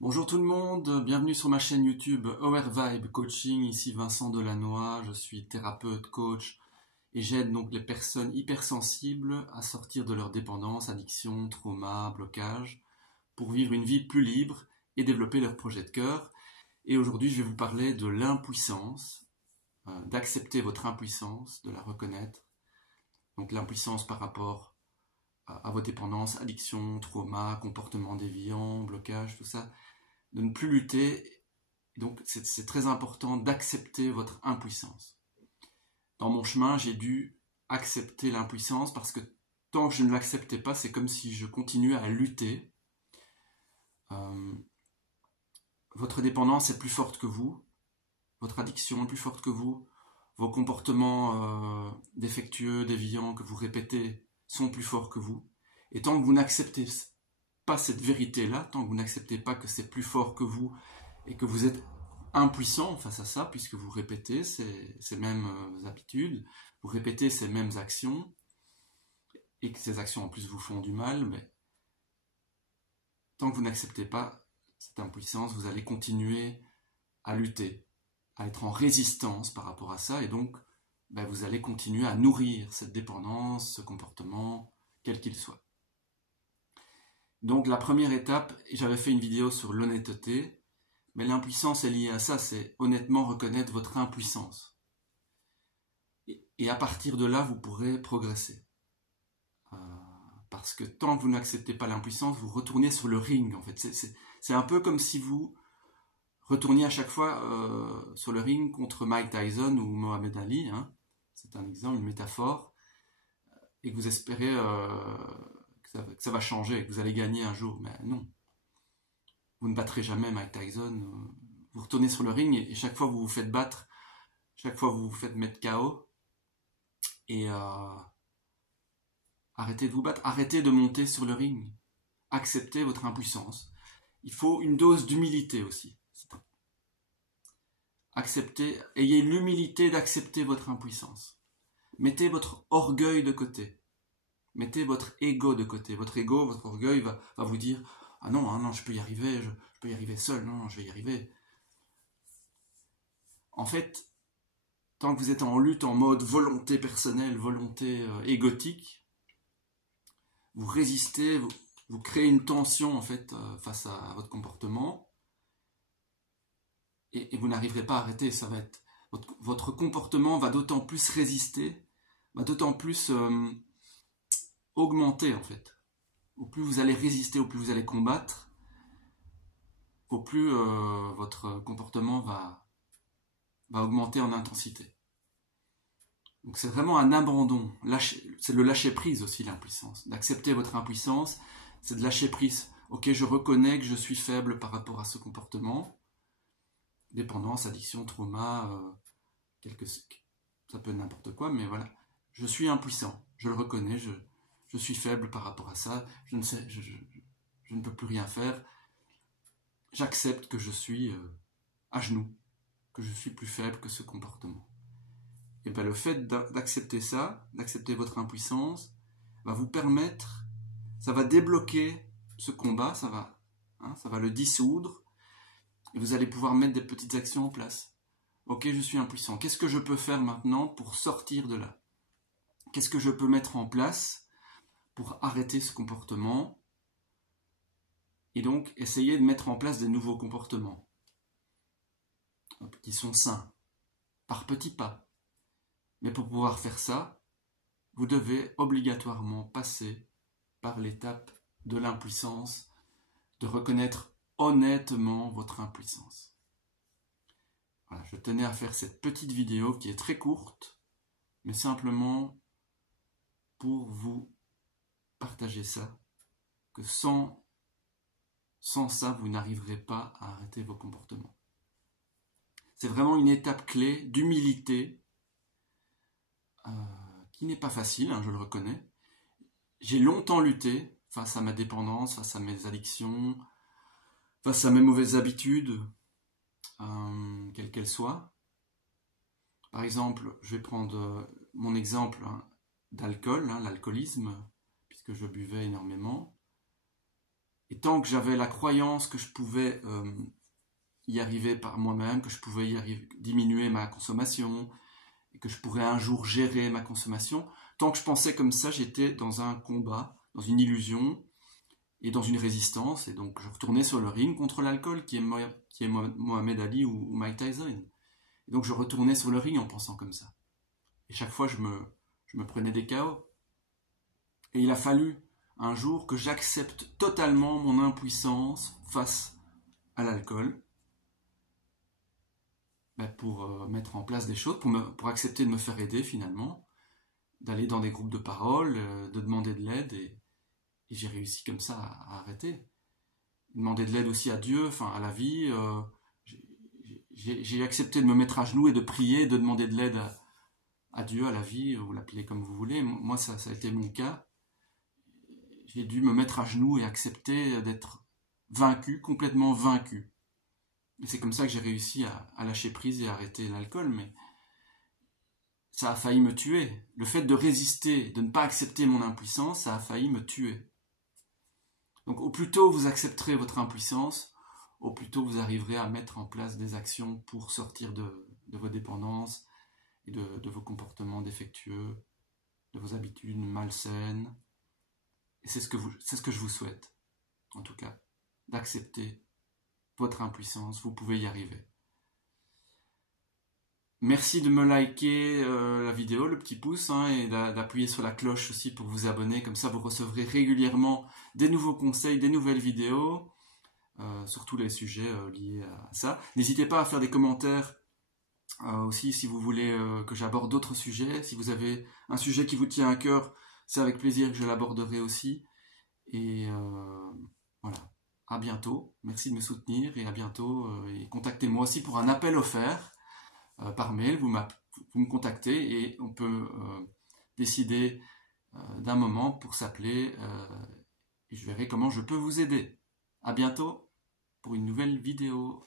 Bonjour tout le monde, bienvenue sur ma chaîne YouTube Our Vibe Coaching, ici Vincent Delannoy, je suis thérapeute, coach et j'aide donc les personnes hypersensibles à sortir de leur dépendance, addiction, trauma, blocage, pour vivre une vie plus libre et développer leur projet de cœur. Et aujourd'hui je vais vous parler de l'impuissance, d'accepter votre impuissance, de la reconnaître, donc l'impuissance par rapport à vos dépendances, addictions, trauma, comportements déviants, blocage, tout ça, de ne plus lutter. Donc c'est très important d'accepter votre impuissance. Dans mon chemin, j'ai dû accepter l'impuissance parce que tant que je ne l'acceptais pas, c'est comme si je continuais à lutter. Votre dépendance est plus forte que vous, votre addiction est plus forte que vous, vos comportements défectueux, déviants que vous répétez sont plus forts que vous. Et tant que vous n'acceptez pas cette vérité-là, tant que vous n'acceptez pas que c'est plus fort que vous et que vous êtes impuissant face à ça, puisque vous répétez ces mêmes habitudes, vous répétez ces mêmes actions, et que ces actions en plus vous font du mal, mais tant que vous n'acceptez pas cette impuissance, vous allez continuer à lutter, à être en résistance par rapport à ça, et donc vous allez continuer à nourrir cette dépendance, ce comportement, quel qu'il soit. Donc la première étape, j'avais fait une vidéo sur l'honnêteté, mais l'impuissance est liée à ça, c'est honnêtement reconnaître votre impuissance. Et à partir de là, vous pourrez progresser. Parce que tant que vous n'acceptez pas l'impuissance, vous retournez sur le ring, en fait. C'est un peu comme si vous retourniez à chaque fois sur le ring contre Mike Tyson ou Mohamed Ali, hein. C'est un exemple, une métaphore, et que vous espérez que ça va changer, que vous allez gagner un jour. Mais non, vous ne battrez jamais Mike Tyson. Vous retournez sur le ring et chaque fois vous vous faites battre, chaque fois vous vous faites mettre KO. Et arrêtez de vous battre, arrêtez de monter sur le ring. Acceptez votre impuissance. Il faut une dose d'humilité aussi. Acceptez, ayez l'humilité d'accepter votre impuissance. Mettez votre orgueil de côté. Mettez votre ego de côté. Votre ego, votre orgueil va vous dire « Ah non, je peux y arriver, je peux y arriver seul, non, je vais y arriver. » En fait, tant que vous êtes en lutte en mode volonté personnelle, volonté égotique, vous résistez, vous créez une tension en fait face à votre comportement et vous n'arriverez pas à arrêter. Ça va être votre comportement va d'autant plus résister, va d'autant plus augmenter en fait. Au plus vous allez résister, au plus vous allez combattre, au plus votre comportement va augmenter en intensité. Donc c'est vraiment un abandon, c'est le lâcher prise aussi l'impuissance. D'accepter votre impuissance, c'est de lâcher prise. Ok, je reconnais que je suis faible par rapport à ce comportement, dépendance, addiction, trauma, ça peut être n'importe quoi, mais voilà, je suis impuissant, je le reconnais, je suis faible par rapport à ça, je ne peux plus rien faire, j'accepte que je suis à genoux, que je suis plus faible que ce comportement. Et bien le fait d'accepter ça, d'accepter votre impuissance, va vous permettre, ça va débloquer ce combat, ça va le dissoudre, et vous allez pouvoir mettre des petites actions en place. Ok, je suis impuissant, qu'est-ce que je peux faire maintenant pour sortir de là? Qu'est-ce que je peux mettre en place pour arrêter ce comportement? Et donc essayer de mettre en place des nouveaux comportements qui sont sains, par petits pas. Mais pour pouvoir faire ça, vous devez obligatoirement passer par l'étape de l'impuissance, de reconnaître honnêtement votre impuissance. Voilà, je tenais à faire cette petite vidéo qui est très courte, mais simplement pour vous partager ça, que sans ça, vous n'arriverez pas à arrêter vos comportements. C'est vraiment une étape clé d'humilité, qui n'est pas facile, je le reconnais. J'ai longtemps lutté face à ma dépendance, face à mes addictions, face à mes mauvaises habitudes, quelles qu'elles soient. Par exemple, je vais prendre mon exemple d'alcool, l'alcoolisme, puisque je buvais énormément. Et tant que j'avais la croyance que je pouvais y arriver par moi-même, que je pouvais diminuer ma consommation, et que je pourrais un jour gérer ma consommation, tant que je pensais comme ça, j'étais dans un combat, dans une illusion et dans une résistance. Et donc je retournais sur le ring contre l'alcool, qui est Mohamed Ali ou Mike Tyson. Et donc je retournais sur le ring en pensant comme ça. Et chaque fois, je me prenais des KO. Et il a fallu un jour que j'accepte totalement mon impuissance face à l'alcool, pour mettre en place des choses, pour accepter de me faire aider finalement, d'aller dans des groupes de parole, de demander de l'aide, et j'ai réussi comme ça à arrêter. Demander de l'aide aussi à Dieu, enfin à la vie. J'ai accepté de me mettre à genoux et de prier, de demander de l'aide à Dieu, à la vie, vous l'appelez comme vous voulez. Moi, ça a été mon cas. J'ai dû me mettre à genoux et accepter d'être vaincu, complètement vaincu. Et c'est comme ça que j'ai réussi à lâcher prise et à arrêter l'alcool, mais ça a failli me tuer. Le fait de résister, de ne pas accepter mon impuissance, ça a failli me tuer. Donc au plus tôt vous accepterez votre impuissance, au plus tôt vous arriverez à mettre en place des actions pour sortir de vos dépendances et de vos comportements défectueux, de vos habitudes malsaines. Et c'est ce que je vous souhaite, en tout cas, d'accepter votre impuissance, vous pouvez y arriver. Merci de me liker la vidéo, le petit pouce, et d'appuyer sur la cloche aussi pour vous abonner, comme ça vous recevrez régulièrement des nouveaux conseils, des nouvelles vidéos, sur tous les sujets liés à ça. N'hésitez pas à faire des commentaires aussi si vous voulez que j'aborde d'autres sujets. Si vous avez un sujet qui vous tient à cœur, c'est avec plaisir que je l'aborderai aussi. Et voilà, à bientôt, merci de me soutenir et à bientôt. Et contactez-moi aussi pour un appel offert par mail, vous me contactez et on peut décider d'un moment pour s'appeler et je verrai comment je peux vous aider. À bientôt pour une nouvelle vidéo.